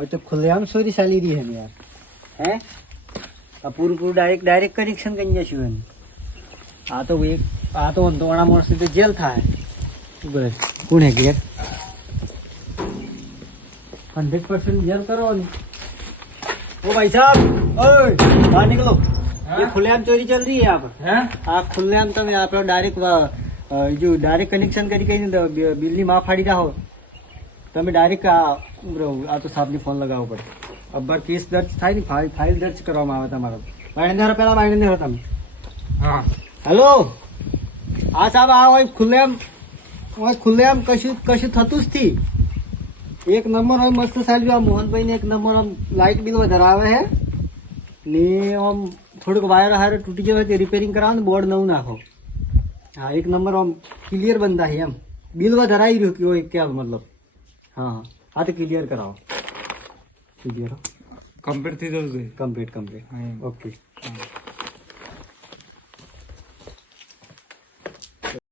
और तो खुलेआम ચોરી ચાલી રહી है यार હે આ પૂરું ડાયરેક્ટ કનેક્શન કરી જશું એને આ તો અંતોણા માણસ તો જેલ થાય બસ કોણ હે કે 100% जेल करो ओ भाई साहब ओए बाहर निकलो ये खुलेआम चोरी चल रही है यहाँ पर हैं आप खुलेआम તમે આપણો ડાયરેક્ટ કનેક્શન કરી બિલની માં ફાડી રાખો તમે ડાયરેક્ટ આ તો સાહેબને ફોન લગાવવો પડે અબ્બર કેસ દર્જ થાય ને ફાઇલ દર્જ કરવામાં આવે તમારો વાયણેદાર પેલા વાયણેદાર તમે હા હેલો આ સાહેબ આ હોય ખુલ્લેઆમ કશું થતું જ થી एक नंबर हम मस्त साल मोहन भाई ने एक नंबर हम लाइट बिल धरावे है ने हम थोड़े वायर हायर टूटी जाए रिपेयरिंग कराओ ने बोर्ड नव नाखो हाँ एक नंबर हम क्लियर बंदा है हम बिल धराई रहो कि वो क्या मतलब हाँ हाँ हाँ तो क्लियर कराओ क्लियर कम्प्लीट थी कम्प्लीट ओके